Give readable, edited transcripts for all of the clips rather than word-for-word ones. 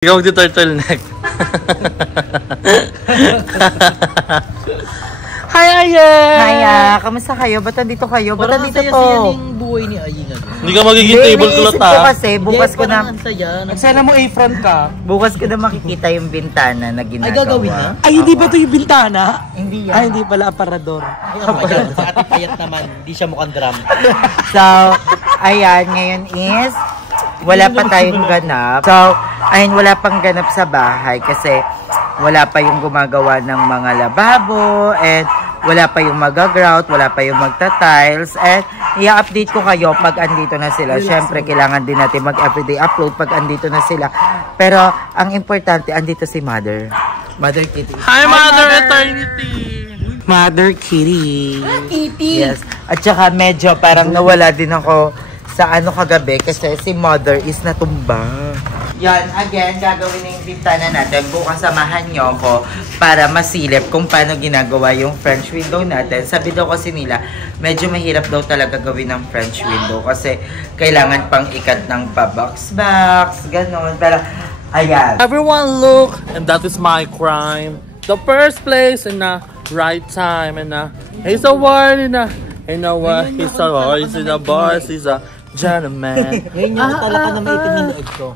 Ikaw magti-turtleneck. Hi, Aya! Hiya! Kamusta kayo? Ba't nandito kayo? Ba't nandito to? Parang yung buhay ni Ayi na. Hindi ka magiging tablecloth ko ha. kasi, bukas ko na... Sana mo A-front ka. Bukas ko na makikita yung bintana na ginagawa. Ay, gagawin na? Ay, hindi ba ito yung bintana? Hindi yan. Ay, hindi pala aparador. Oh my God, sa ating payat naman, hindi siya mukhang drum. So, ayan, ngayon is... Wala pa tayong ganap. So, ayun, wala pang ganap sa bahay kasi wala pa yung gumagawa ng mga lababo and wala pa yung mag-grout, wala pa yung magta-tiles and i-update ko kayo pag andito na sila. Siyempre, kailangan din natin mag-everyday upload pag andito na sila. Pero, ang importante, andito si Mother. Mother Kitty. Hi, Mother Eternity! Mother Kitty. Kitty! Yes. At saka medyo parang nawala din ako sa ano kagabi kasi si Mother is natumba. Yan, again, gagawin na yung bintana natin. Bukas samahan nyo ako para masilip kung paano ginagawa yung French window natin. Sabi daw kasi nila, medyo mahirap daw talaga gawin ng French window kasi kailangan pang ikat ng pa-box-box, gano'n. Pero, ayan. Everyone look, and that is my crime. The first place in the right time, and he's a word in the... You know what? He's a voice, he's a boss, he's a gentleman. Ngayon yung talaga na may itim yung leeg ko.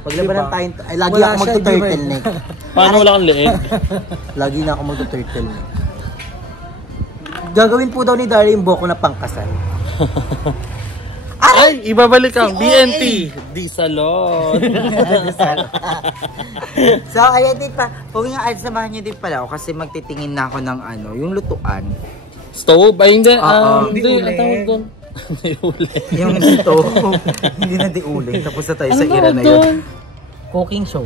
Paglaban ng tayo, ay lagi ako magto-turtleneck. Paano wala kang leeg? Lagi na ako magto-turtleneck. Gagawin po daw ni Daria yung buhok ko na pangkasal. Ay, ibabalik ang BNT. Di salon. So, ayan din pa. Huwag nga, samahan nyo din pala ako kasi magtitingin na ako ng ano, yung lutuan. Stove? Ay, hindi. Hindi, Ang tawag doon. Hindi uli. Yung stove. Hindi na di uling. Tapos na tayo sa era na yun. Cooking show.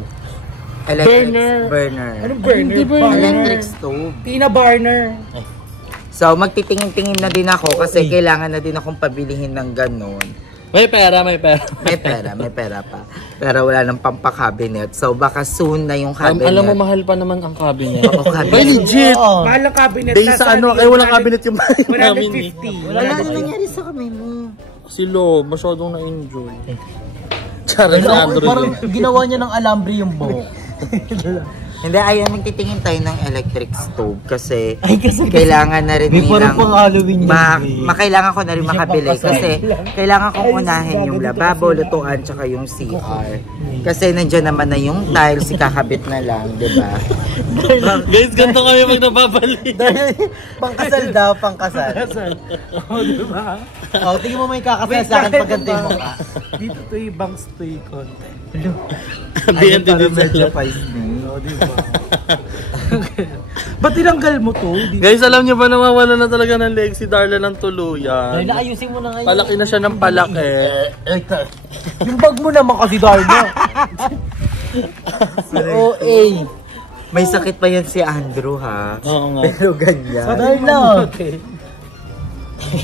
Electric burner. Anong burner? Electric stove. Tina burner. So, magtitingin-tingin na din ako kasi kailangan na din akong pabilihin ng ganon. May pera, may pera. May pera pa. Pero wala nang pampakabinet. So, baka soon na yung cabinet. Alam mo, mahal pa naman ang cabinet. Oo, cabinet. Ay, legit. Mahal ang cabinet. Day sa ano, ay walang cabinet yung bahay namin. 150. Wala na nangyari sa kami mo. Si Lo, masyadong na-enjoy. Charot si Andrew. Parang ginawa niya ng alambre yung buhok. Hindi, ayun, magtitingin tayo ng electric stove kasi, kailangan na rin nilang makailangan ko na rin makabili kasi kailangan kong unahin yung lababo, lutuan, tsaka yung CR. Kasi nandiyan naman na yung tiles, ikakabit na lang, di ba? Guys, ganito kami pag nababalik. Pangkasal daw, pangkasal. Oo, diba? Oh, tingin mo may kakasal sa akin pag ganito yung mukha. Dito to yung bangs to yung content. BNT din sila. Oo, diba? Ba't tinanggal mo to? Guys, alam niyo ba nawawala na talaga ng leg si Darla ng tuluyan? Dahil naayusin mo na ngayon. Palaki na siya ng palaki. Yung bag mo naman kasi Darna. OA. May sakit pa yan si Andrew, ha? Oo nga. Pero ganyan. Darna.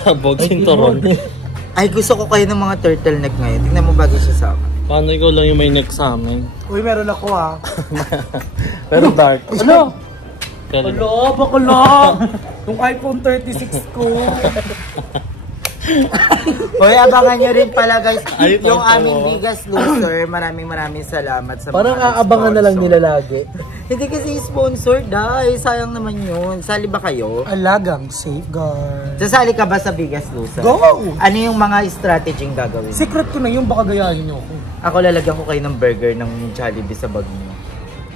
Kabog, sinturon. Ay, gusto ko kayo ng mga turtleneck ngayon. Tingnan mo bagay siya sa akin. Paano ikaw lang yung may neck sa amin? Uy, meron ako ha. Pero dark. Ano? Galing. Ala, bakala. Yung iPhone 36 ko. Hoy, abangan nyo rin pala guys Ay, yung totoo. aming biggest loser. Maraming salamat sa Parang mga aabangan na lang sponsor. nila lagi. Hindi kasi sponsor dahil sayang naman yun. Sali ba kayo? Alagang safeguard. Sasali ka ba sa biggest loser? Go! Ano yung mga strategy gagawin? Secret ko na yun, baka gayahin niyo ako. Ako lalagyan ko kayo ng burger ng Jollibee sa bag niyo.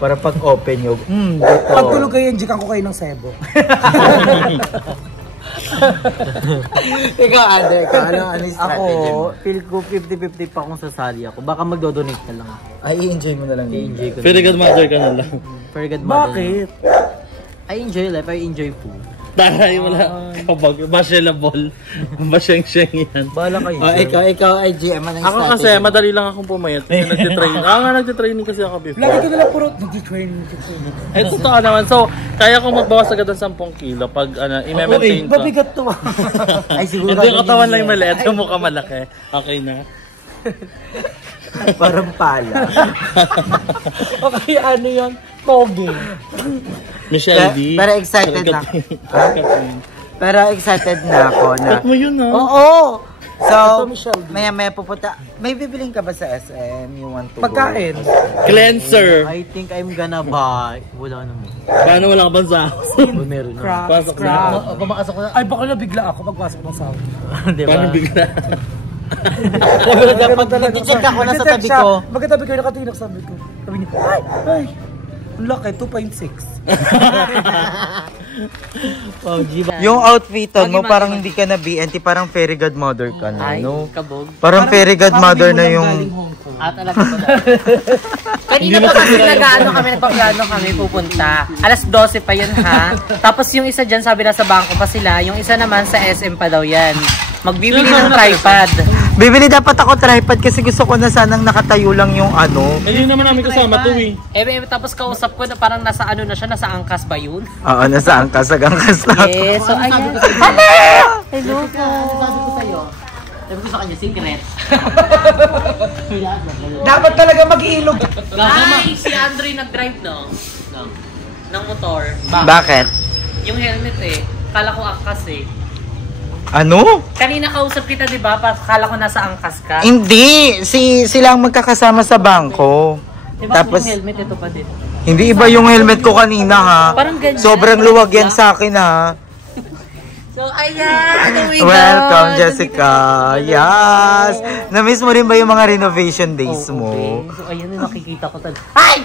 Para pag open nyo, dito. Pag tulog kayo, injikan ko kayo ng sebo. Ikaw, Andre, ano yung Ako, strategy mo? feel ko 50-50 pa kung sasali ako. Baka magdo-donate na lang ako. Ay, i-enjoy mo na lang. I-enjoy ko Very good mother ka na lang. Very good mother. Bakit? I enjoy life, I enjoy food. Taray, wala. Kabag, basyelable. Basyeng-syeng yan. Bahala kayo. Ikaw, IGM, ano yung Ako kasi, madali lang akong pumayat. Kasi nagtitraining. Nagtitraining kasi ako before. Lagi ko nalang puro nag-training. Eh, totoo naman. So, kaya kong magbawas agad ng 10 kilo pag i-maintain ko. Mabigat to. Ay, siguro. Hindi yung katawan lang yung maliit, yung mukha malaki. Okay na. Parang pala. Okay, ano yan? Pogi. Michelle D. Pero excited na. Pero excited na ako na. Like mo yun, ha? Oo! So, Ito, Michelle D. maya pupunta. May bibiling ka ba sa SM? You want to Pagkain. Cleanser. I think I'm gonna buy. Wala naman. Paano wala ka bang sahod? Oh, meron na. Crab. Pasok na ako. Pumakasok ko na. Ay, baka nabigla ako pagpasok ng sahod. Diba? Paano bigla? Dapat nag-check ako na sa tabi ko. Magkatabi ko, nakatingin sabi ko. Sabi niya, ay, ang laki, 2.6. Oh, Giba. Yung outfiton mo, parang hindi ka na BNT, parang fairy godmother ka na, Ay, no? kabog. Parang fairy godmother na yung... Talaga pala. Kanina pa kasi nagpaplano kami pupunta. Alas 12 pa yun ha. Tapos yung isa dyan, sabi na sa bangko pa sila. Yung isa naman sa SM pa daw yan. Magbibili ng tripod. Bibili dapat ako tripod kasi gusto ko na sanang nakatayo lang yung ano. Ayun naman namin kasama to eh. Tapos kausap ko na parang nasa ano na siya, nasa angkas ba yun? Oo, nasa angkas na. Yes, so ayan. Hello po. Sabi ko sa'yo. Sabi ko sa kanya, secret. Dapat talaga mag-iilog. Ay, si Andre nag-drive no? Ng motor. Bakit? Yung helmet eh. Kala ko angkas eh. Ano? Kanina kausap kita, di ba? Kala ko nasa angkas ka. Hindi, sila ang magkakasama sa bangko. Diba Tapos, yung helmet ito pa din? hindi iba yung helmet ko kanina ha. Parang ganyan. Sobrang luwag yan sa akin ha. So, ayan! Welcome, Jessica. Yes! Na-miss mo rin ba yung mga renovation days mo? Okay. So, ayan yung nakikita ko talaga. Ay!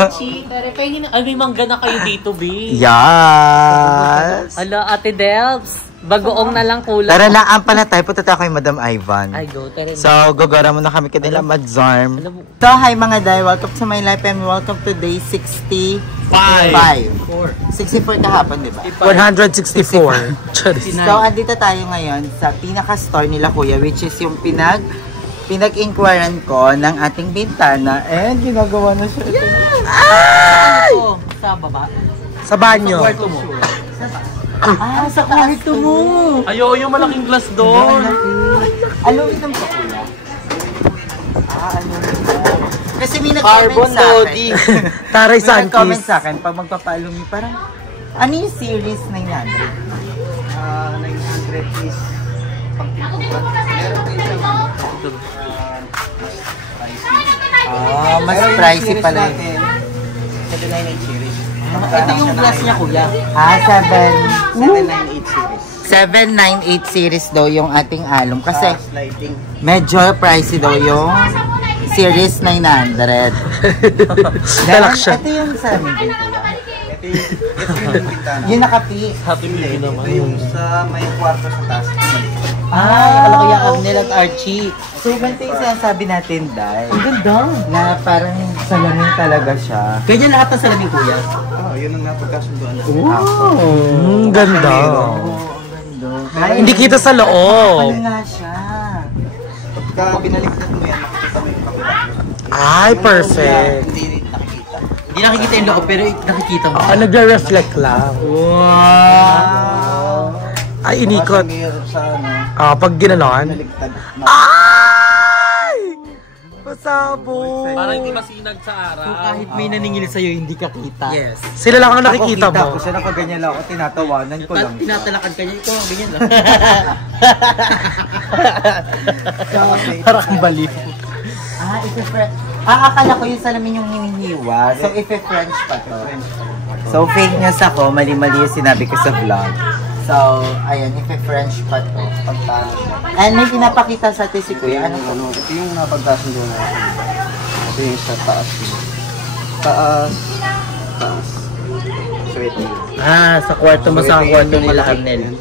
Archie! Pero pahingin na. Ay, may mangga na kayo dito, B. Yes! Hala, Ate Delps. Bagoong na lang kulang. Tara na, ampa na tayo. Punta tayo kay Madam Ivan. Ay, go. Tara na. So, gagara muna kami kanila, Madzarm. Alam mo- So, hi mga day. Welcome to my life and welcome to day 65. 64 kahapon, di ba? 164. So, andito tayo ngayon sa pinaka-store nila kuya, which is yung pinag-inquiran ko ng ating bintana. And ginagawa na siya. Ano to? Sa baba? Sa banyo. Kwarto mo. Sa kwarto mo. Ayo, yung malaking glass doon. Aluminum ka kuya. Aluminum. Kasi may nag-comment sa akin. Taray May nag-comment sa akin, pag magpapalumi, parang, ano yung series 900? 900 is pang pintuan. Meron din siya Mas pricey pala. 798 series. Ito yung glass niya, kuya. 798 series daw yung ating alum. Kasi, Sliding. medyo pricey daw yung series 900. Dalak siya. Ito yung sa amin din. Ito yung bintana. Yung nakapi. Happy meal naman. Ito yung sa may kwarto sa taas. Akala ko yung Arnel at Archie. So, ganito yung sinasabi natin, Day. Ang ganda. Na parang salamin talaga siya. Ganyan lahat ng salamin, kuya. Yun ang napagkasunduan na. Ganda. Ay, Hindi kita sa loob. Ano nga siya? Pagka binaliktad mo yan, makikita mo yung kabila. Ay, perfect. Hindi nakikita. Hindi nakikita yung loob, pero nakikita mo. Nagre-reflect lang. Wow! Ay, inikot. Kasi mayroon sa Pag ginanon. binaliktad. Ay! Pasabog. Parang hindi masinag sa araw. Kahit may naningil sa'yo, hindi ka kita. Yes. Sila lang ang nakikita mo. Ako siya nakaganyan lang ako, tinatawanan ko lang. Tinatalakan ka niya. Ito, ganyan lang. Parang baliw. Akala ko yung salamin yung hinihiwa. So, ipe-French pa to. So, fake news ako. Mali-mali yung sinabi ko sa vlog. So, ayan, ipe-French pa to. Pagtalo siya. And may pinapakita sa atin si Kuya. Ano to? Ito yung napagkasunduan na. Ito yung sa taas. Taas. So, ito yun. Sa kwarto mo, sa kwarto nila, Arnel.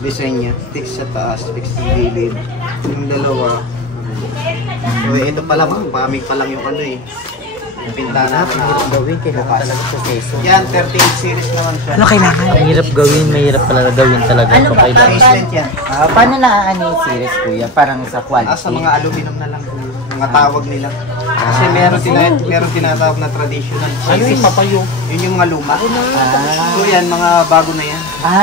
Design niya. Fix sa taas, fix sa gilid. Yung dalawa. So, ito pa lang, pamig pa lang yung ano eh. Yung pintana na. Gawin, kailangan talaga sa seso. Yan, 38 series naman siya. Ano kailangan? Mahirap gawin, mahirap pala gawin talaga. Ano ba? Basement yan. Paano na ano yung series, Kuya? Parang sa quality? Sa mga aluminum na lang. Mga tawag nila. Kasi meron tinatawag na traditional series. Yun yung mga luma. So yan, mga bago na yan.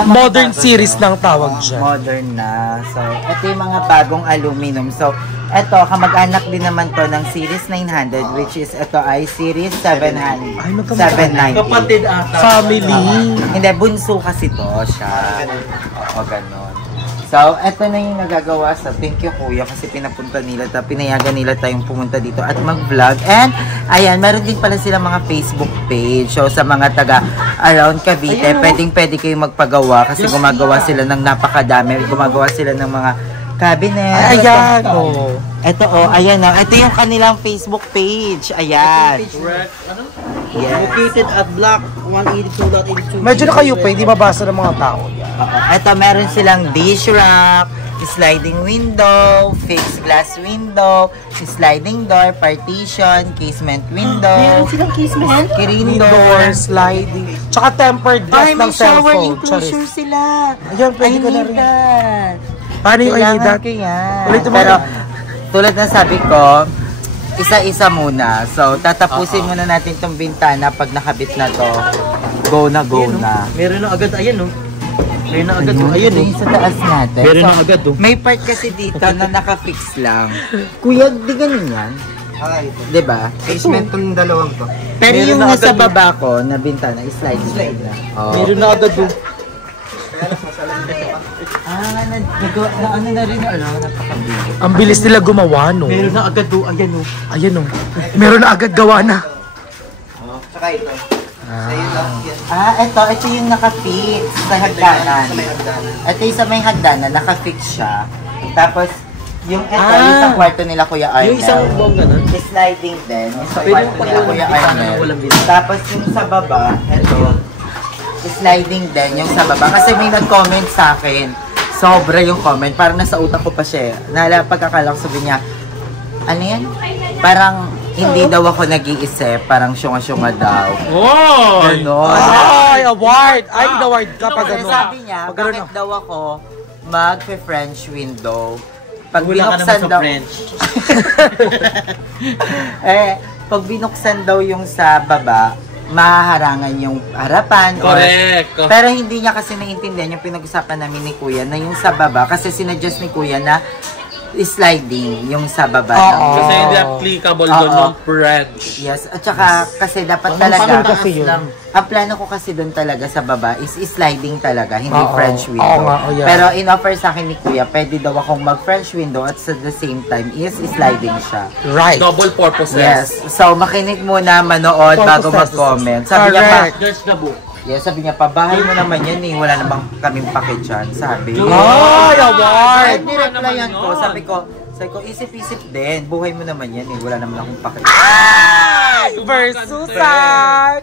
Modern series ng tawag dyan. Modern na. So, ito yung mga bagong aluminum. So, ito, kamag-anak din naman to ng Series 900, which is ito ay Series 700. 790. Kapatid ata. Family. Hindi, bunso kasi to siya. O, ganon. So, eto na yung nagagawa sa thank you kuya kasi pinapunta nila, pinayagan nila tayong pumunta dito at mag-vlog. And, ayan, meron din pala silang mga Facebook page. So, sa mga taga around Cavite, pwedeng-pwede kayong magpagawa kasi gumagawa sila ng napakadami. Gumagawa sila ng mga cabinet. Ayan, oh. Ito, oh, ayan na. Ito yung kanilang Facebook page. Ayan. Yes. Located at block 182.82. Medyo na kayo pa, hindi mabasa ng mga tao. Ito, meron silang dish rack, sliding window, fixed glass window, sliding door, partition, casement window. Meron silang casement? Screen Door, door. sliding. Tsaka tempered glass Ay, ng may shower cellphone. enclosure Charis. sila. Ayan, pwede I ko na need rin. that. Paano yung I need that? Ko yan. Ulitin mo Pero, yan. tulad ng sabi ko, isa-isa muna. So, tatapusin muna natin tong bintana pag nakabit na to. Go na, go na. Meron na agad, ayan oh. Meron na agad oh. Ayun, yung sa taas natin. Meron So, na agad oh. may part kasi dito na naka-fix lang. Kuya, di ganun yan. Ito. Diba? Basement tong dalawang to. Pero Meron yung na nasa agad baba ko na bintana, slide na. Oh. Meron na agad oh. Ano na rin, napakabili. Ang bilis nila gumawa, no? Meron na agad oh. Ayan oh. Ayan, no? Meron na agad gawa na. Tsaka ito. Sa'yo lang yan. Ito yung naka-fix sa hagdanan. Sa may hagdanan. Ito yung sa may hagdanan, naka-fix siya. Tapos, yung yung sa kwarto nila Kuya Arnel. Yung isang buong ganun. Sliding din. Yung sa Pwede kwarto yung nila Kuya Arnel. walang bilang. Tapos yung sa baba, ito, sliding din yung sa baba. Kasi may nag-comment sa akin. Sobra yung comment. Parang nasa utak ko pa siya. Nala, pagkakala ko sabi niya, ano yan? Parang hindi daw ako nag-iisip. Parang syunga-syunga daw. Oh! Ganon. Ay, award! Ay, award ka pag Kasi ano. sabi niya, Pag ganun, bakit daw ako mag-French window? Pag Wala ka naman binuksan sa daw, French. pag binuksan daw yung sa baba, mahaharangan yung harapan. Correct. Pero hindi niya kasi naiintindihan yung pinag-usapan namin ni Kuya na yung sa baba, kasi sinuggest ni Kuya na sliding yung sa baba. Oo. Kasi hindi applicable doon Oo. ng French. Yes, at saka kasi dapat talaga, kasi yun? ang plano ko kasi doon talaga sa baba is sliding talaga, hindi Oo. French Oo window. nga, oh, yeah. Pero in-offer sa akin ni Kuya, pwede daw akong mag-French window at sa the same time is sliding siya. Right. Double purposes. Yes. So, makinig muna, manood bago mag-comment. Sabi niya pa, Correct. George Gabo. yes, sabi niya pa, bahay mo naman yan eh. Wala namang kaming pake dyan. Sabi. Ay, award! Kahit nireplyan ko, sabi ko, isip-isip din. Buhay mo naman yan eh. Wala naman akong pake. Versusan!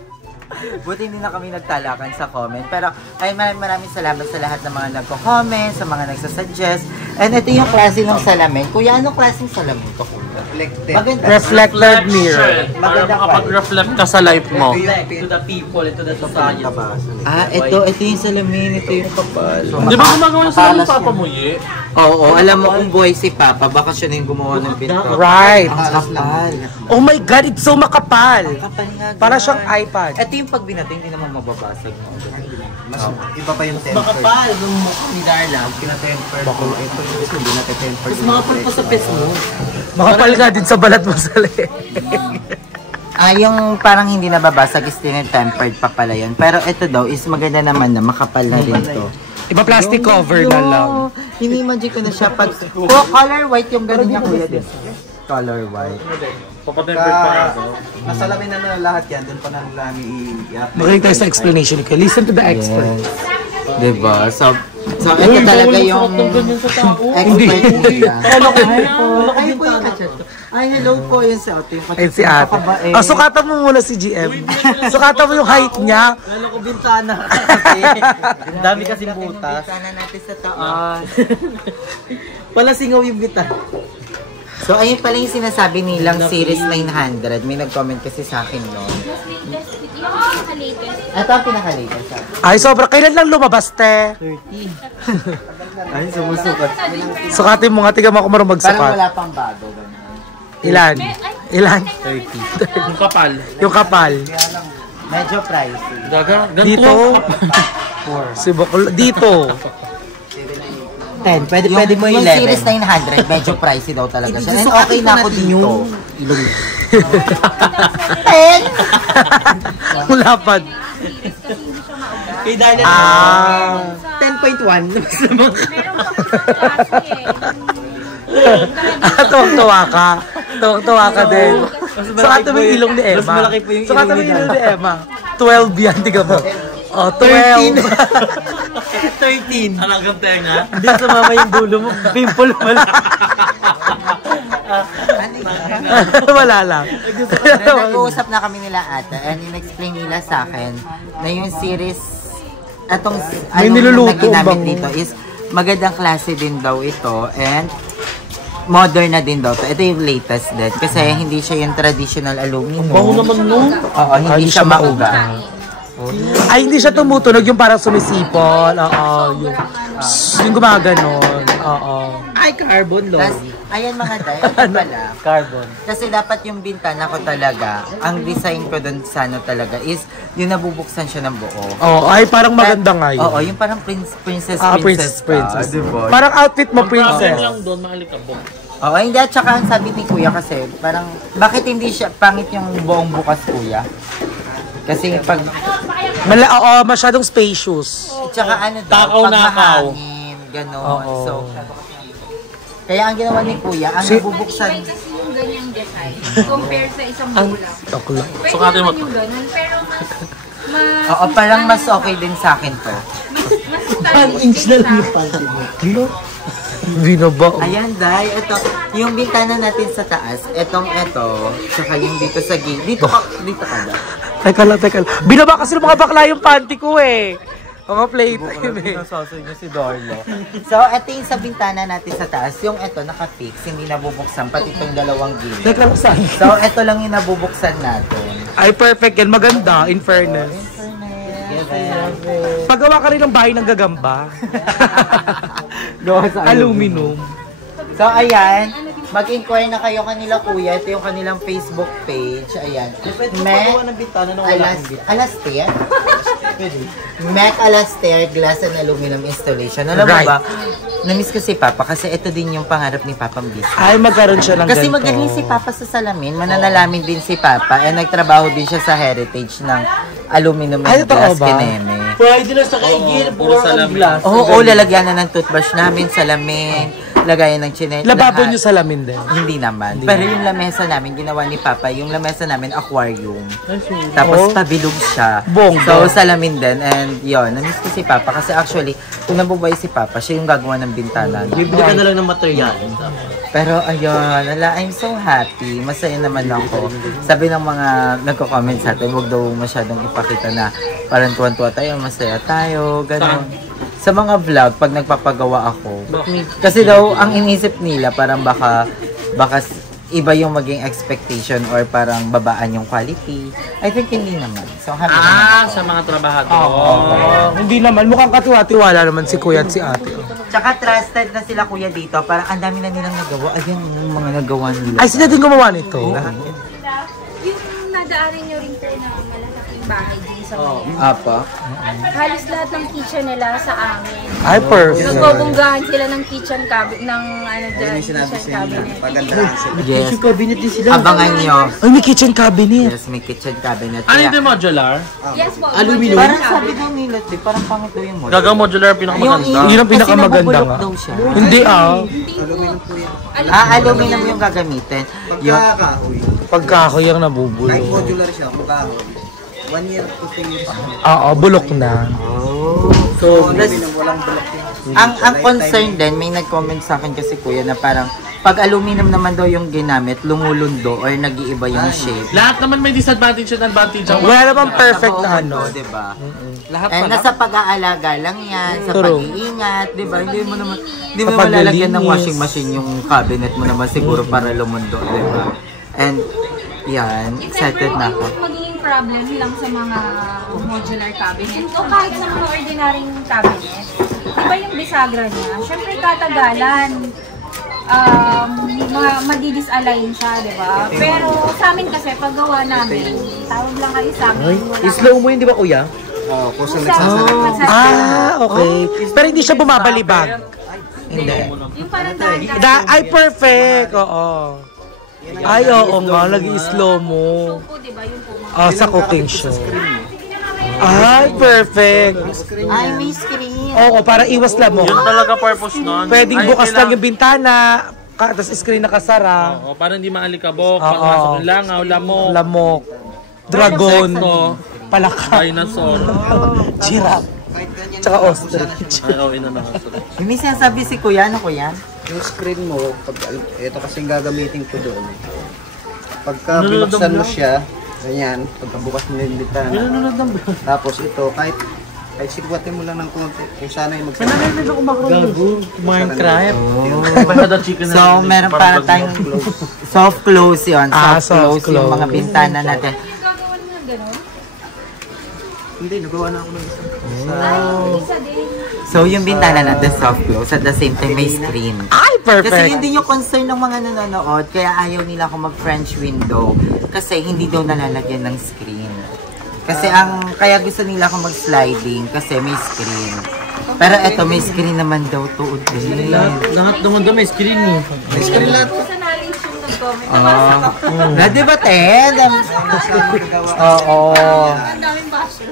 Buti hindi na kami nagtalakan sa comment. Pero ay maraming salamat sa lahat ng mga nagko-comment, sa mga nagsasuggest. And ito yung klase ng salamin. Kuya, anong klaseng salamin to, Kuya? Reflected. Maganda. Reflected mirror. Para Maganda makapag-reflect ka sa life mo. To the people and to the society. Ito yung salamin. Ito yung kapal. Di ba gumagawa ng sa mga papamuyi? Oo, alam mo kung buhay si Papa, baka siya na yung gumawa ng pinto. Right. Kapal. Oh my God, it's so makapal. Kapal nga. Para ganun. siyang iPad. Ito yung pag binato, hindi naman mababasag. Mas iba pa yung temper. Makapal ng mukha ni Darla. Pinatemper ko. Ito hindi natetemper. Mas makapal pa sa pes mo. Makapal nga din sa balat mo sa leg. Yung parang hindi nababasag is tempered pa pala yun. Pero ito daw is maganda naman na makapal na rin to. Iba plastic cover na lang. Ini-imagine ko na siya pag... color white yung ganun niya kuya din. Color white. Papatempered pa nga. Nasalamin na lahat yan. Doon pa na namin i-apply. Magaling tayo sa explanation. Okay, listen to the expert. Diba? So ito talaga yung expert nila. Ay po yung kachat ko. Ay, hello po yung si ate. Ayun si ate. Sukatan mo muna si GM. Sukatan mo yung height niya. Lalo ko bintana kasi. Ang dami kasing butas. Sana natin sa taas. Pala singaw yung bintana. So, ayun pala yung sinasabi nilang Series 900. May nag-comment kasi sa akin yun. Ito ang pinaka-latest. Ay, sobra. Kailan lang lumabas, te? 30. Ay, sumusukat. Sukatin mo nga. Tiga mo ako marunong Parang magsukat. wala pang bago. Ganun. Ilan? Ilan? 30. Yung kapal. Yung kapal. Medyo pricey. Gaga, ganito. Dito. Si Bacol. Dito. 10. Pwede mo Yung 11. Series 900, medyo pricey daw talaga siya. And okay na ako dito. Wala pa. Kay Darla 10.1. Tuwang-tuwa ka. Tuwang-tuwa ka din. Saka ito yung ilong ni Emma. Mas malaki po yung Saka ito yung ilong ni Emma. 12 yan, tiga mo. Oh, 12. 13. Talagang tenga. Hindi sumama yung dulo mo. Pimple wala. Wala lang. Nag-uusap na kami nila ate and in-explain nila sa akin na yung series atong May niluluto ginamit bang- dito is magandang klase din daw ito and modern na din daw to. Ito yung latest din kasi hindi siya yung traditional aluminum. Bango naman nun. Oo, hindi siya mauga. Ay, hindi siya tumutunog yung parang sumisipol. Oo, yung gumaganon. Oo. Ay, carbon, Tapos, Lori. ayan mga day, ito pala. Carbon. Kasi dapat yung bintana ko talaga, ang design ko doon sa ano talaga is yung nabubuksan siya ng buo. Oo, ay parang maganda nga yun. Oo, yung parang princess. Princess. Diba? Parang outfit mo, Ang problem princess. lang doon, mahalikabok. Oo, hindi. At saka ang sabi ni Kuya kasi, parang, bakit hindi siya pangit yung buong bukas, Kuya? Kasi pag, Oo, masyadong spacious. tsaka ano daw, Takaw pag na akaw. mahangin, gano'n. Oo. So, kaya ang ginawa ni Kuya, ang nabubuksan, May kasi yung ganyang design compare sa isang bola. Takla. Pwede Sukatin mo naman yung ganun, pero mas oo, parang mas okay din sa akin to. mas stylish din sa Hindi na ba? Ayan, Day. Ito, yung bintana natin sa taas, ito, tsaka yung dito sa gate. Dito ka, Day. Teka lang. Binaba kasi ng mga bakla yung panty ko eh. Mga playtime eh. Nasasoy niya si Darlo. So, ito yung sa bintana natin sa taas. Yung ito, naka-fix, hindi nabubuksan, pati itong dalawang gilid. Teka lang saan? So, ito lang yung nabubuksan natin. Ay, perfect yan. Maganda, in fairness. Paggawa ka rin ng bahay ng gagamba. Gawa sa Aluminum. So, ayan. Mag-inquire na kayo kanila, Kuya. Ito yung kanilang Facebook page. Ayan. Alastair? Mac Alastair Glass and Aluminum Installation. Alam mo Right. ba, namiss ko si Papa kasi ito din yung pangarap ni Papang business. Ay, magkaroon siya ng Kasi ganito. magaling si Papa sa salamin, mananalamin din si Papa, and nagtrabaho din siya sa heritage ng aluminum Ay, and totoo glass ba? kineme. Pwede na sa kaigil, puro salamin. Oo, lalagyan na ng toothbrush namin, salamin, lagayan ng chinet. Lababo lahat. niyo salamin din. Hindi naman. Pero yung lamesa namin, ginawa ni Papa, yung lamesa namin, aquarium. Tapos pabilog siya. Bongga. So, salamin din. And yun, namiss ko si Papa. Kasi actually, kung nabubuhay si Papa, siya yung gagawa ng bintana. Bibili ka na lang ng material. Pero ayun, I'm so happy. Masaya naman ako. Sabi ng mga nagko-comment sa atin, huwag daw masyadong ipakita na parang tuwan-tuwa tayo, masaya tayo, gano'n. Sa mga vlog, pag nagpapagawa ako, kasi daw, ang inisip nila, parang baka iba yung maging expectation or parang babaan yung quality. I think hindi naman. So, happy naman ako. Sa mga trabahador. Hindi naman. Mukhang katiwa-tiwala naman si kuya at si ate. Tsaka trusted na sila kuya dito. Parang ang dami na nilang nagawa. Ayun, yung mga nagawa nila. Ay, sila din gumawa nito. Yung nadaanan nyo rin po na malalaking bahay din sa mga. Apa? Halos lahat ng kitchen nila sa amin. Ay, perfect. Nagbubunggahan sila ng kitchen cabinet, ng ano dyan, Sinabi kitchen sa inyo, cabinet. pagandahan sila. Yes. cabinet din sila. Abangan nyo. Ay, may kitchen cabinet. Yes, may kitchen cabinet. Ano Kaya, yung modular? Yes po. Aluminum? parang sabi daw nila, di, parang pangit daw yung model. Gagang modular pinakamaganda. Yun ang pinakamaganda kasi nga. nabubulok daw siya. Hindi Aluminum yung gagamitin. Yung, Pagkakahoy. Pagkakoy ang Kahit nabubulong. modular siya, pagkahoy. 1 year to 10 years. Oo, bulok na. So, aluminum, walang bulak yun. ang concern din, may nag-comment sa akin kasi kuya na parang pag aluminum naman daw yung ginamit, lumulundo or nag-iiba yung shape. Lahat naman may disadvantage at advantage. Wala namang perfect na ano. Diba? Lahat And pala. nasa pag-aalaga lang yan, sa True. pag-iingat, diba? Hindi mo naman, hindi Sa mo malalagyan ng paglilinis. washing machine yung cabinet mo naman siguro para lumundo, diba? And, yan, excited na ako. Magiging problem lang sa mga modular cabinet. O kahit sa mga ordinaryong cabinet. Di ba yung bisagra niya? Siyempre katagalan. Madidisalign siya, di ba? Pero sa amin kasi, paggawa namin, tawag lang kayo sa amin. Slow mo yun, di ba kuya? Oo, kung saan nagsasalita. Okay. Pero hindi siya bumabalibag. Hindi. Yung parang dahan-dahan. Ay, perfect. Oo. Ay, oo nga. Nag-i-slow mo. po, di ba? Yung po mga Sa cooking show. Ay, perfect. Ay, may screen. Oo, para iwas lamok. Yun talaga purpose nun. Pwedeng Ay, bukas lang kailangan- yung bintana, tapos screen nakasara. Oo, para hindi maalikabok. Oo. Pagpasok ng langaw, lamok. Lamok, dragon, Sekto, palaka, dinosaur. giraffe, Kahit ganyan. tsaka ostrich. Ay, oh, ina na. May sinasabi si Kuya, ano Kuya? Yung screen mo, ito kasing gagamitin ko doon. Pagka binuksan mo siya, ganyan, pagkabukas mo yung bintana. Tapos ito, kahit sikwatin mo lang ng konti, kung sana yung Minecraft. So, meron para tayong soft close yun. Soft close yung mga bintana natin. Gagawan mo ng gano'n? Hindi, nagawa na ako ng isa. Ay, isa din. So, yung bintana natin soft close, at the same time may screen. Ay, Kasi perfect. yun din yung concern ng mga nanonood, kaya ayaw nila ako mag-French window. Kasi hindi daw nalalagyan ng screen. Kasi kaya gusto nila ako mag-sliding kasi may screen. Pero eto, may screen naman daw tuod din. Lahat naman doon may screen mo. May screen lahat. Sa knowledge yung nag-comment. Nabasa ko. Na, di ba, Ted? Oo. Ang daming basher.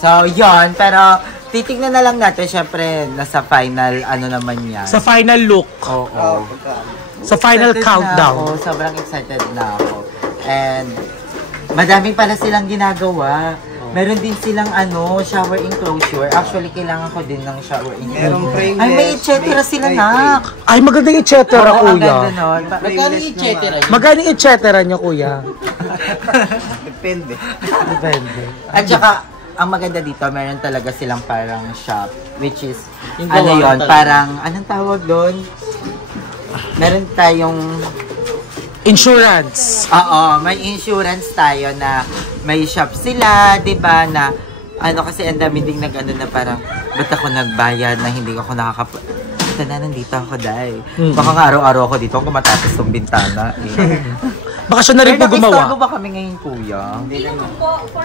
So, yon. Pero, titignan na lang natin, syempre, nasa final, ano naman yan. Sa final look, Oo. sa final Excited countdown. Na ako, sobrang excited na ako. And, madami pala silang ginagawa. Meron din silang shower enclosure. Actually, kailangan ko din ng shower enclosure. Merong frameless. Ay, may etcetera sila, nak. Ay, magandang i-chetera, Oo, ang kuya. ganda nun. Magkano yung chetera yun? Magandang i-chetera niya, kuya. Depende. Depende. At saka, ang maganda dito, meron talaga silang parang shop. Which is, Yung ano gawa yun, talaga. parang, anong tawag doon? Meron tayong Insurance. Oo, may insurance tayo na may shop sila, 'di ba? Na kasi ang dami ding nag na parang ba't ako nagbayad na hindi ako sana nandito ako dahil. Baka nga araw-araw ako dito kung matapos yung bintana. Eh. Baka siya na rin po gumawa. Nakistorbo ba kami ngayon, kuya? Hindi naman po. For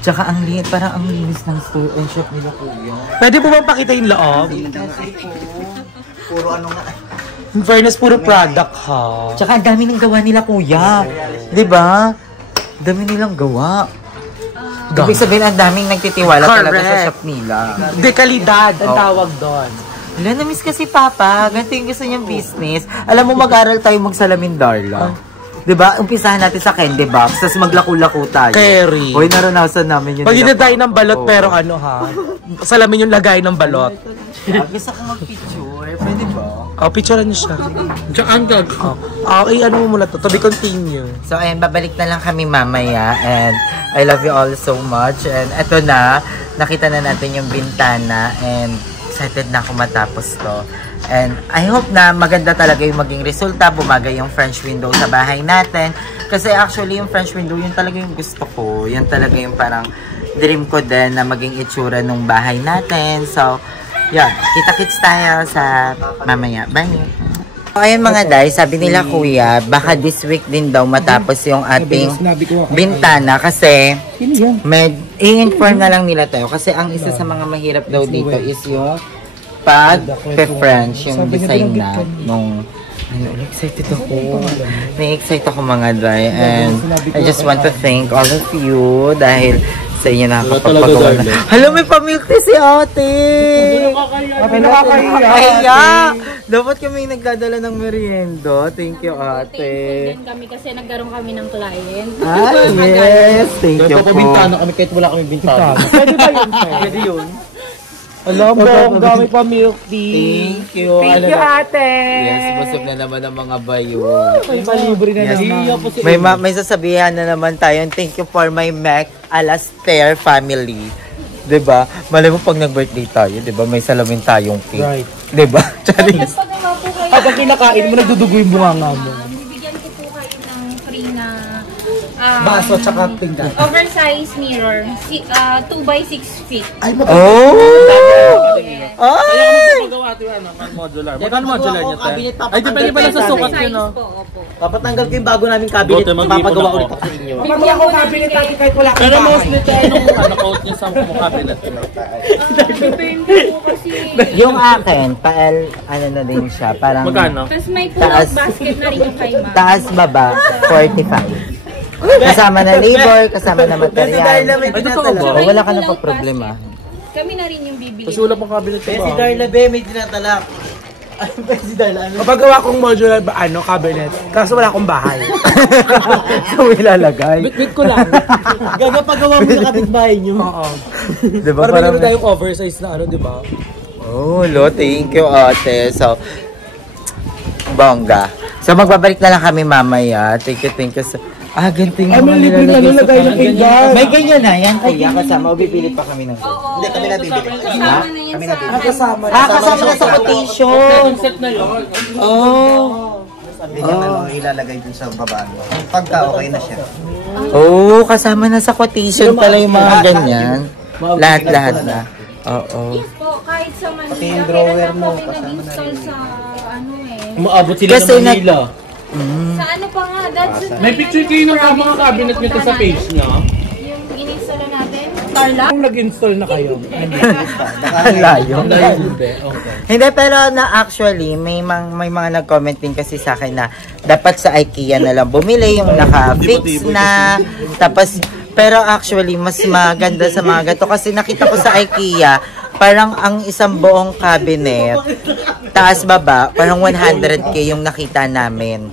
Tsaka ang liit, parang ang linis ng store and shop nila, kuya. Pwede po bang pakita yung loob? Puro ano nga. In fairness, puro product ha. Tsaka ang dami ng gawa nila, kuya. 'Di ba? Dami nilang gawa. Ibig sabihin, ang daming nagtitiwala talaga sa Correct. shop nila. Dekalidad ang tawag doon. Wala, na-miss kasi Papa. Ganito yung gusto niyang business. Alam mo, mag-aral tayo magsalamin, Darla. Diba? Umpisahan natin sa candy box, tapos maglako-lako tayo. Carry. Hoy, naranasan namin yun. Pwede nila, tayo ng Papa. balot, Oo. pero ano ha? Salamin yung lagay ng balot. Gusto ko mag-picture. Pwede ba? Oh, picturean niyo siya. Diyan gag. Oh, ano mo muna to be continue. So, ayan, babalik na lang kami mamaya. And I love you all so much. And eto na, nakita na natin yung bintana. And excited na ako matapos to. And I hope na maganda talaga yung maging resulta. Bumagay yung French window sa bahay natin. Kasi actually, yung French window, yun talaga yung gusto ko. Yan talaga yung parang dream ko din na maging itsura ng bahay natin. So, yan. Kita-kits tayo sa mamaya. Bye! Ayun mga day, sabi nila kuya, baka this week din daw matapos yung ating bintana kasi i-inform na lang nila tayo kasi ang isa sa mga mahirap daw dito is yung pag-French, yung design na nung excited ako. Na-excite ako mga day and I just want to thank all of you dahil sa inyo nakakapagpagawa na. Hala, may pamilk tea si ate! Kaya! Dapat kami nagdadala ng merienda. Thank you, ate. din kami kasi nagkaroon kami ng client. Yes! Thank you po. Bintana kami kahit wala kami bintana. Pwede ba yun, sir? Pwede yun. Alam mo, ang dami pa milk tea. Thank you. Thank you, ate. Yes, busog na naman ang mga bayo. May palibre na Yes. naman. May sasabihan na naman tayo. Thank you for my Mac Alastair family. 'Di ba? Malay mo pag nag-birthday tayo, 'di ba? May salamin tayong cake. Right. 'Di ba? Charis. Pag nga po kayo, Kapag kinakain mo, nagdudugo yung bunganga mo. bibigyan ko po kayo ng free na Baso tsaka tingga. oversized mirror. 2x6 feet. Oh! Kaya Ay! kung magawa ito ano, modular. Magkano modular niya tayo? Ay, depende pala sa sukat yun, no? Po, opo. Papatanggal ko yung bago namin cabinet, Buti, mag-ipon papagawa ako. ulit ako sa inyo. Bibigyan ko namin kayo. kahit wala Pero mostly tayo nung quote niya sa mukha cabinet. Depende po kasi. Yung akin, ano na din siya, parang Magkano? Tapos may pull-out basket na rin yung kay ma'am. taas baba, 45. Kasama na labor, kasama na material. may Ay, totoo ba? Oh, wala ka na pa problema. Kami na rin yung bibili. Kasi wala pang cabinet Kaya ko si ba? Darla Be, may tinatalak. Ano ba si Darla? Ano? Kapag gawa kong modular, cabinet, kaso wala akong bahay. So, ilalagay. Bit ko lang. Gagapagawa mo sa kapitbahay niyo. Oo. Diba, Para meron tayong oversize na ano, diba? Oh, lo, thank you, ate. So, bongga. So, magbabalik na lang kami mamaya. Thank you. So, ganito yung Ay, may libre na nilagay ng kaigan. May ganyan na, yan kaya kasama. O, bibili pa kami ng Hindi, kami na bibili. Kasama na yan sa... Kasama. kasama na sa quotation. Set na yun. Oh. Hindi niya na ilalagay dun sa baba. Pagka okay na siya. Oh, kasama na sa quotation pala yung mga ganyan. Lahat na. Oo. Yes po, kahit sa Manila. Pati yung drawer kailan mo, kami kasama na nag-install sa ano eh. Umaabot sila Kasi ng Manila. Sa ano pa nga, that's May picture kayo ng mga cabinet nito sa page niya. Yung in-install natin, Starla. Kung nag-install na kayo. Ang layo. Okay. Hindi, pero na actually, may mga nag-comment din kasi sa akin na dapat sa IKEA na lang bumili yung naka-fix na. Tapos, pero actually, mas maganda sa mga ganito kasi nakita ko sa IKEA, parang ang isang buong cabinet, taas baba, parang 100k yung nakita namin.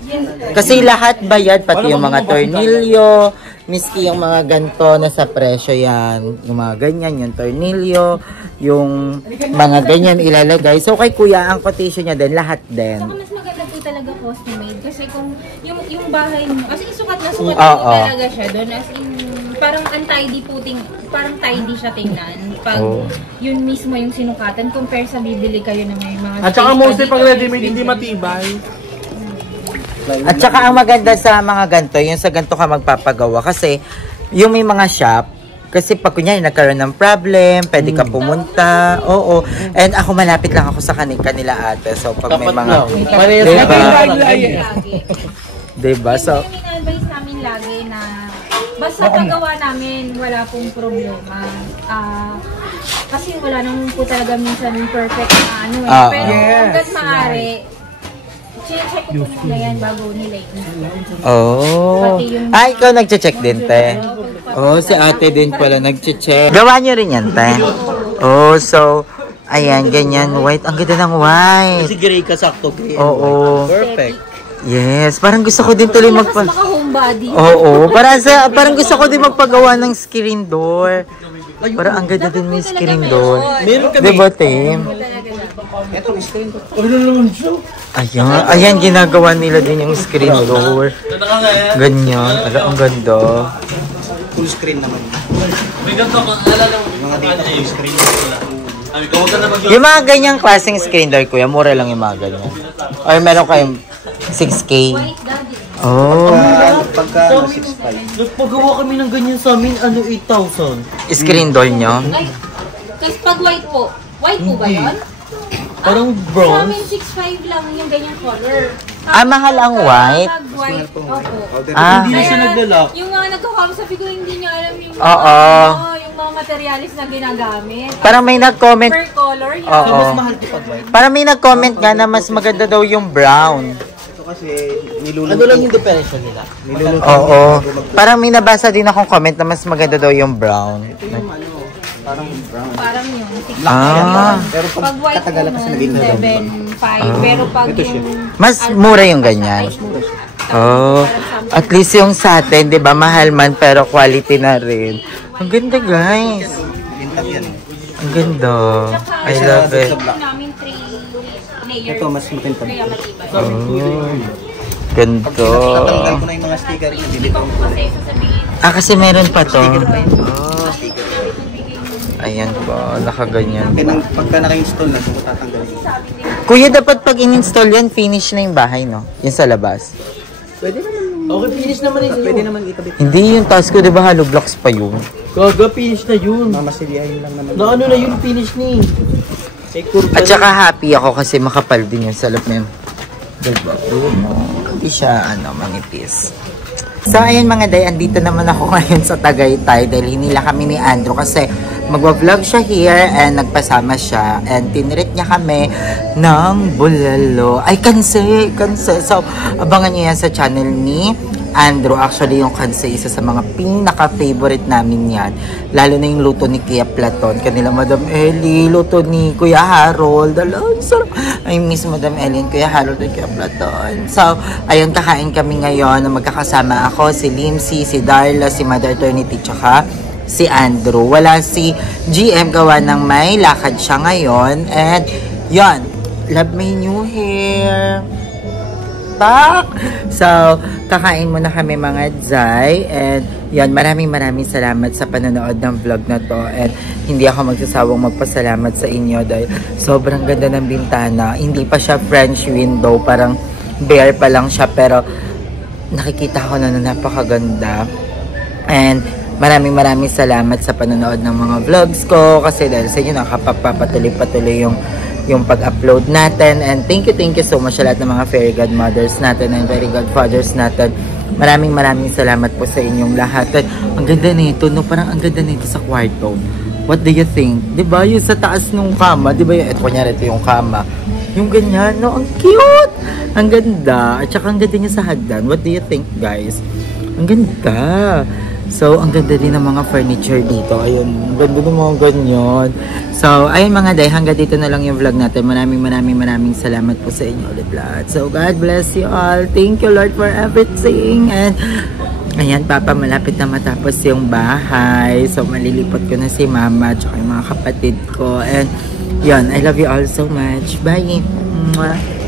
Kasi lahat bayad, pati yung mga tornilyo, miski yung mga ganito, nasa presyo yan. Yung mga ganyan, yung tornilyo, yung mga ganyan ilalagay. So kay kuya, ang quotation niya din, lahat din. Saka mas maganda po talaga custom-made kasi kung yung bahay mo, kasi sukat na sukat Oo. talaga siya doon as in parang untidy po parang tidy siya tingnan pag yun mismo yung sinukatan compare sa bibili kayo na may mga At saka space mostly pa pag dito, ready-made hindi matibay. At saka ang maganda sa mga ganito, yung sa ganito ka magpapagawa kasi yung may mga shop, kasi pag kunyari nagkaroon ng problem, pwede ka pumunta, oo. And ako malapit lang ako sa kanila ate. So pag may mga, diba? So, yung in-advise namin lagi na basta paggawa namin, wala pong problema. Kasi wala naman po talaga minsan perfect na ano eh. Pero hanggat maaari, check ko po muna yan bago nila oh. Ikaw nagche-check din, te. Oh, si ate din pala nagche-check. Gawa niyo rin yan, te. Oh, so, ayan, ganyan, white. Ang ganda ng white. Si Gray ka, sakto Gray. Oo. Perfect. Yes, parang gusto ko din tuloy Maka homebody. Oo, parang gusto ko din magpagawa ng screen door. Parang ang ganda din may screen door. Meron kami. Diba, Tim? Ito, screen to. Ayan, ginagawa nila din yung screen door. Ganyan, ang ganda. Full screen naman. May ganito ko, alala mo. Mga dito full screen. Yung mga ganyang klaseng screen door, kuya, mura lang yung mga ganyan. Or meron kayong 6K. Oh. Pagka 6.5. Nagpagawa kami ng ganyan sa amin, 8,000. Screen door nyo? Ay, kasi pag white po ba yun? Parang Sa bronze. amin 6.5 lang yung ganyang color. Mahal ang white? Pag white, opo. Hindi na siya nagdala. Yung mga nagkakam, sabi ko hindi niya alam yung mga, Oo. yung mga materialis na ginagamit. Parang may nag-comment. Per color, yun. Oo. Mas mahal to pag white. Parang may nag-comment nga na mas maganda daw yung brown. Ito kasi niluluto. Ano lang yung differential nila? Niluluto. Oo. Parang may nabasa din akong comment na mas maganda daw yung brown. Parang brown. Parang yun. Pero Pag white po katagalan kasi nun, naging 7.5. Pero pag yung... Mas mura yung ganyan. Oh. At least yung sa atin, 'di ba, mahal man pero quality na rin. Ang ganda, guys. Lintab yan. Ang ganda. I love it. namin 3 layers. Ito mas makintab. Kaya matibay. Oh. Ganda. Tatanggal ko na yung mga sticker. Dilito ko. Kasi sasabihin, Kasi meron pa to. Oh. Ayan po, nakaganyan. Pagka naka-install na, kung tatanggalin. Kuya, dapat pag in-install yan, finish na yung bahay, no? Yung sa labas. Pwede naman. Okay, finish naman yun. Pwede naman ikabit. Hindi yung task ko, di ba, hollow blocks pa yun? Gaga, finish na yun. Mamasilyahin lang naman. Na ano na yun, finish ni. At saka happy ako kasi makapal din yung salamin. Diba? Hindi siya, manipis. So, ayun mga day, andito naman ako ngayon sa Tagaytay dahil hinila kami ni Andrew kasi magwa-vlog siya here and nagpasama siya and tinrit niya kami ng bulalo. Ay, kanse! So, abangan niyo yan sa channel ni Andrew. Actually, yung kanse, isa sa mga pinaka-favorite namin yan. Lalo na yung luto ni Kuya Platon. Kanila Madam Ellie, luto ni Kuya Harold. Alam, sarap. I miss Madam Ellie, Kuya Harold at Kuya Platon. So, ayun, kakain kami ngayon na magkakasama ako, si Limsy, si Darla, si Mother Eternity, tsaka si Andrew. Wala si GM gawa ng may lakad siya ngayon. And, yon, love my new hair. Back! So, kakain muna kami mga Zay. And, yon, maraming salamat sa panonood ng vlog na to. And, hindi ako magsasawang magpasalamat sa inyo dahil sobrang ganda ng bintana. Hindi pa siya French window, parang bare pa lang siya. Pero, nakikita ko na napakaganda. And, maraming salamat sa panonood ng mga vlogs ko kasi dahil sa inyo nakapapatuloy-patuloy yung pag-upload natin. And thank you so much sa lahat ng mga fairy godmothers natin and fairy godfathers natin. Maraming salamat po sa inyong lahat. Ang ganda nito, no? Parang ang ganda nito sa kwarto. What do you think? Diba? Yung sa taas ng kama, diba yung, eto kunyari, ito yung kama. Yung ganyan, no? Ang cute! Ang ganda. At saka ang ganda niya sa hagdan. What do you think, guys? Ang ganda. So, ang ganda din ng mga furniture dito. Ayun, ang ganda ng mga ganyan. So, ayun mga day, hanggang dito na lang yung vlog natin. Maraming salamat po sa inyo ulit lahat. So, God bless you all. Thank you, Lord, for everything. And, ayan, Papa, malapit na matapos yung bahay. So, malilipot ko na si Mama at yung mga kapatid ko. And, yun, I love you all so much. Bye! Mwah.